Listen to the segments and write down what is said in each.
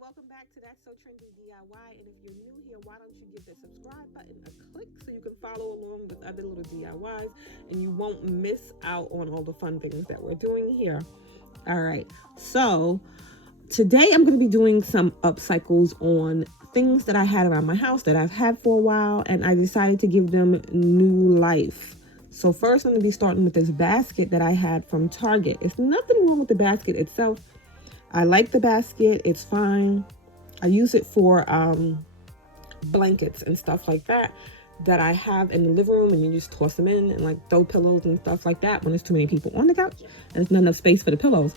welcome back to That's So Trendy DIY. And if you're new here, why don't you give that subscribe button a click so you can follow along with other little DIYs and you won't miss out on all the fun things that we're doing here. All right, so today I'm going to be doing some upcycles on things that I had around my house that I've had for a while, and I decided to give them new life. So first I'm going to be starting with this basket that I had from Target. It's nothing wrong with the basket itself. I like the basket. It's fine. I use it for blankets and stuff like that I have in the living room, and you just toss them in and like throw pillows and stuff like that when there's too many people on the couch and there's not enough space for the pillows.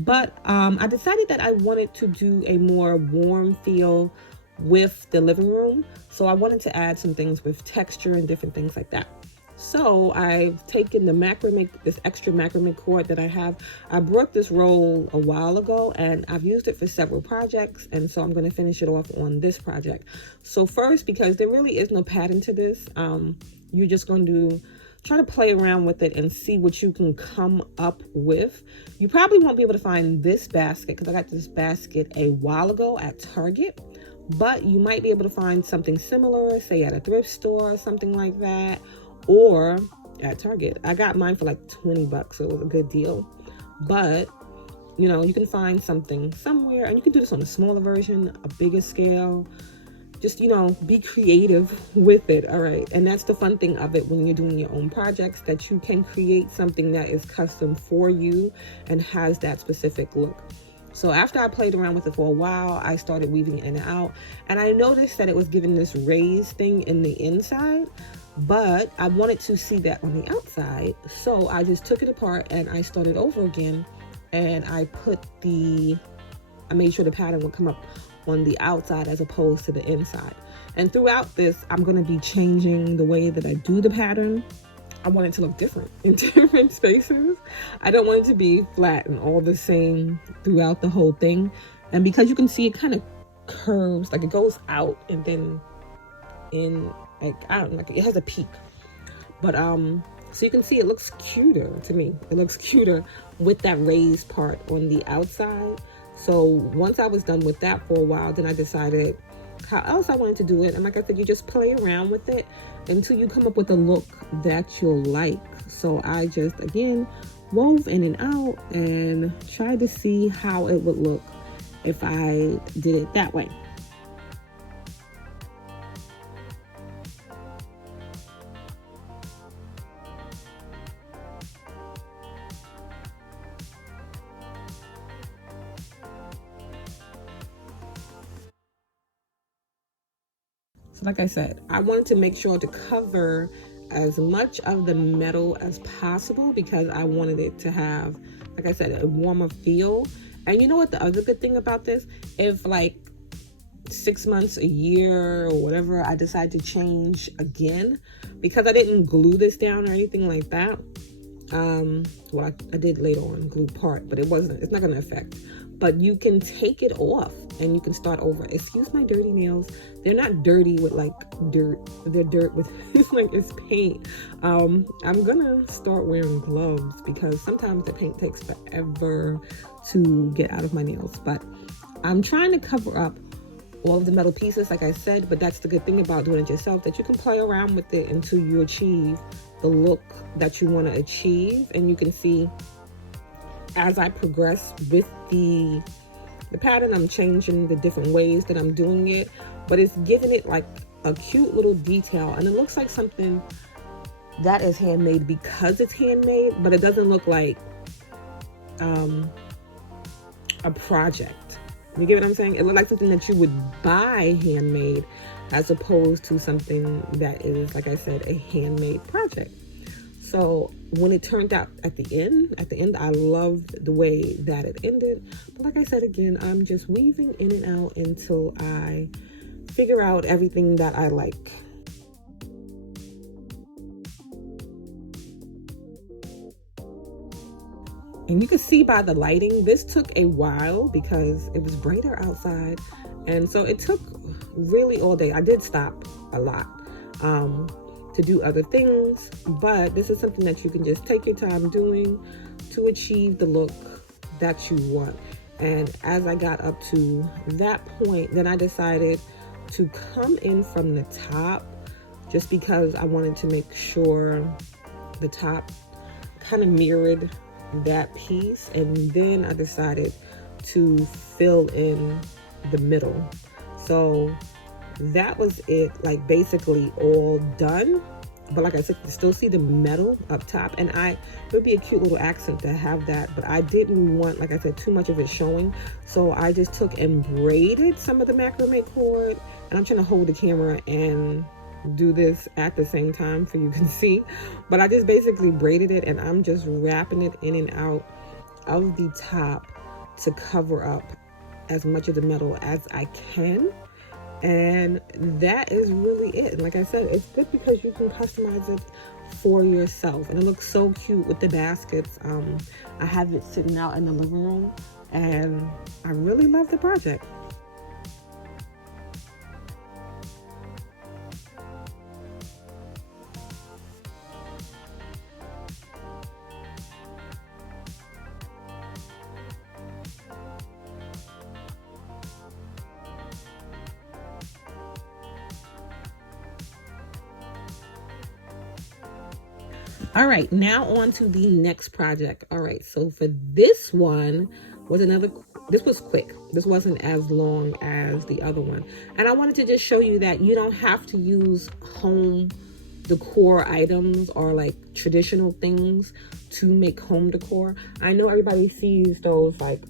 But I decided that I wanted to do a more warm feel with the living room. So I wanted to add some things with texture and different things like that. So I've taken the macrame, this extra macrame cord that I have. I brought this roll a while ago and I've used it for several projects. And so I'm going to finish it off on this project. So first, because there really is no pattern to this, you're just going to try to play around with it and see what you can come up with. You probably won't be able to find this basket because I got this basket a while ago at Target, but you might be able to find something similar, say at a thrift store or something like that, or at Target. I got mine for like $20, so it was a good deal. But you know, you can find something somewhere, and you can do this on a smaller version, a bigger scale. Just, you know, be creative with it. All right. And that's the fun thing of it when you're doing your own projects, that you can create something that is custom for you and has that specific look. So after I played around with it for a while, I started weaving it in and out, and I noticed that it was giving this raised thing in the inside, but I wanted to see that on the outside. So I just took it apart and I started over again, and I made sure the pattern would come up on the outside as opposed to the inside. And throughout this, I'm going to be changing the way that I do the pattern. I want it to look different in different spaces. I don't want it to be flat and all the same throughout the whole thing. And because you can see it kind of curves, like it goes out and then in, like, I don't know, like it has a peak. But so you can see it looks cuter to me. It looks cuter with that raised part on the outside. So once I was done with that for a while, then I decided how else I wanted to do it. And like I said, you just play around with it until you come up with a look that you'll like. So I just, again, wove in and out and tried to see how it would look if I did it that way. So like I said, I wanted to make sure to cover as much of the metal as possible because I wanted it to have, like I said, a warmer feel. And you know what the other good thing about this? If like 6 months, a year, or whatever, I decide to change again, because I didn't glue this down or anything like that. Well, I did later on glue part, but it's not going to affect. But you can take it off and you can start over. Excuse my dirty nails. They're not dirty with like dirt. They're dirt with, it's paint. I'm gonna start wearing gloves because sometimes the paint takes forever to get out of my nails. But I'm trying to cover up all of the metal pieces, like I said, but that's the good thing about doing it yourself, that you can play around with it until you achieve the look that you want to achieve. And you can see as I progress with the pattern, I'm changing the different ways that I'm doing it, but it's giving it like a cute little detail, and it looks like something that is handmade because it's handmade, but it doesn't look like a project. You get what I'm saying? It looks like something that you would buy handmade as opposed to something that is, like I said, a handmade project. So when it turned out at the end, I loved the way that it ended. But like I said, again, I'm just weaving in and out until I figure out everything that I like. And you can see by the lighting, this took a while because it was brighter outside. And so it took really all day. I did stop a lot to do other things, but this is something that you can just take your time doing to achieve the look that you want. And as I got up to that point, then I decided to come in from the top, just because I wanted to make sure the top kind of mirrored that piece. And then I decided to fill in the middle. So that was it, like basically all done. But like I said, you can still see the metal up top, and it would be a cute little accent to have that, but I didn't want, like I said, too much of it showing. So I just took and braided some of the macrame cord, and I'm trying to hold the camera and do this at the same time so you can see. But I just basically braided it, and I'm just wrapping it in and out of the top to cover up as much of the metal as I can. And that is really it. And like I said, it's good because you can customize it for yourself, and it looks so cute with the baskets. I have it sitting out in the living room, and I really love the project. All right, now on to the next project. All right, so for this one was this was quick. This wasn't as long as the other one. And I wanted to just show you that you don't have to use home decor items or like traditional things to make home decor. I know everybody sees those like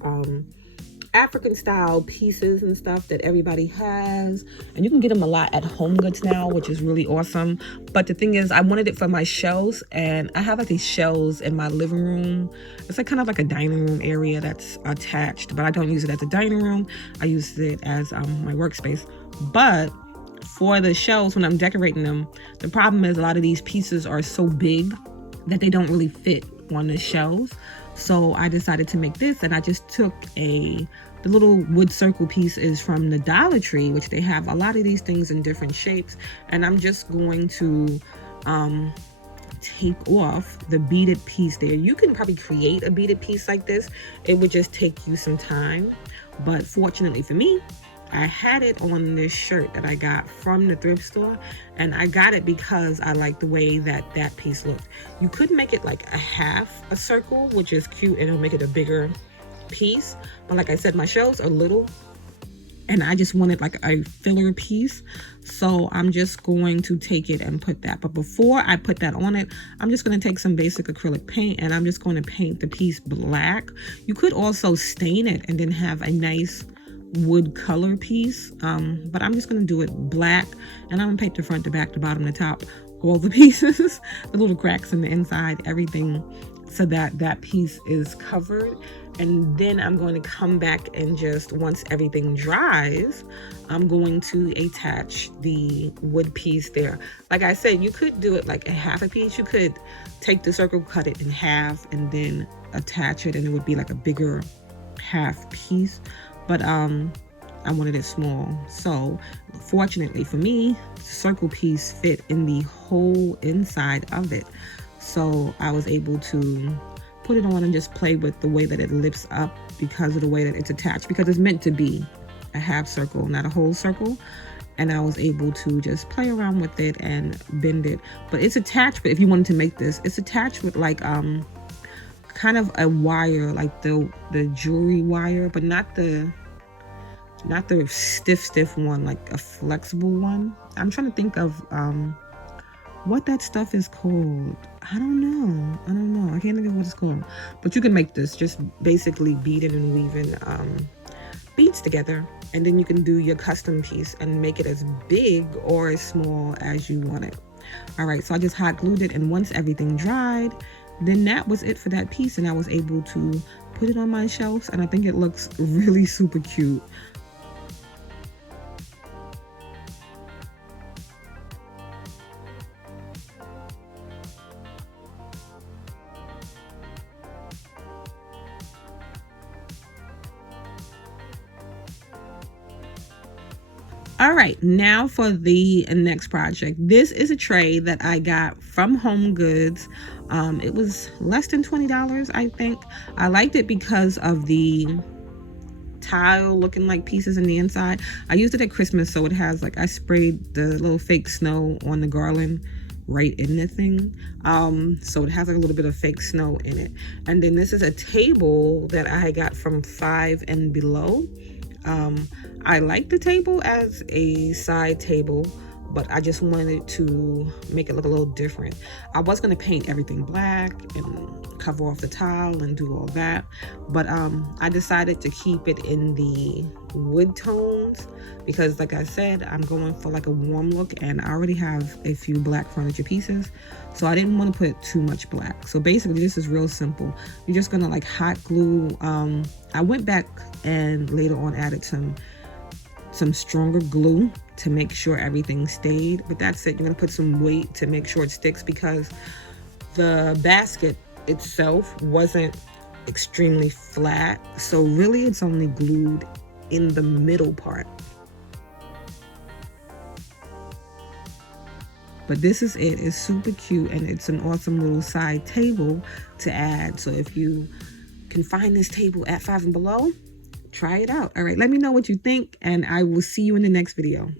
African style pieces and stuff that everybody has, and you can get them a lot at Home Goods now, which is really awesome. But the thing is, I wanted it for my shelves, and I have like these shelves in my living room. It's like kind of like a dining room area that's attached, but I don't use it as a dining room. I use it as my workspace. But for the shelves, when I'm decorating them, the problem is a lot of these pieces are so big that they don't really fit on the shelves. So I decided to make this, and I just took the little wood circle piece is from the Dollar Tree, which they have a lot of these things in different shapes. And I'm just going to take off the beaded piece there. You can probably create a beaded piece like this. It would just take you some time. But fortunately for me, I had it on this shirt that I got from the thrift store, and I got it because I like the way that piece looked. You could make it like a half a circle, which is cute, and it'll make it a bigger piece. But like I said, my shelves are little, and I just wanted like a filler piece. So I'm just going to take it and put that. But before I put that on it, I'm just going to take some basic acrylic paint, and I'm just going to paint the piece black. You could also stain it and then have a nice wood color piece, but I'm just going to do it black, and I'm going to paint the front, the back, the bottom, the top, all the pieces, the little cracks in the inside, everything, so that that piece is covered. And then I'm going to come back and just, once everything dries, I'm going to attach the wood piece there. Like I said, you could do it like a half a piece. You could take the circle, cut it in half, and then attach it, and it would be like a bigger half piece. But I wanted it small. So fortunately for me, the circle piece fit in the whole inside of it. So I was able to put it on and just play with the way that it lifts up because of the way that it's attached, because it's meant to be a half circle, not a whole circle. And I was able to just play around with it and bend it. But it's attached, but if you wanted to make this, it's attached with like kind of a wire, like the jewelry wire, but not the stiff one, like a flexible one. I'm trying to think of what that stuff is called. I don't know. I can't think of what it's called. But you can make this, just basically beading and weaving beads together, and then you can do your custom piece and make it as big or as small as you want it. All right, so I just hot glued it, and once everything dried, then that was it for that piece, and I was able to put it on my shelves, and I think it looks really super cute. All right, now for the next project. This is a tray that I got from Home Goods. It was less than $20, I think. I liked it because of the tile looking like pieces in the inside. I used it at Christmas, so it has like, I sprayed the little fake snow on the garland right in the thing, so it has like a little bit of fake snow in it. And then this is a table that I got from 5 and Below. I like the table as a side table, but I just wanted to make it look a little different. I was going to paint everything black and cover off the tile and do all that, but I decided to keep it in the wood tones because, like I said, I'm going for like a warm look, and I already have a few black furniture pieces, so I didn't want to put too much black. So basically this is real simple. You're just gonna like hot glue. I went back and later on added some stronger glue to make sure everything stayed, but that's it. You're gonna put some weight to make sure it sticks because the basket itself wasn't extremely flat, so really it's only glued in the middle part. But this is it. It's super cute, and it's an awesome little side table to add. So if you can find this table at 5 and Below, try it out. All right, let me know what you think, and I will see you in the next video.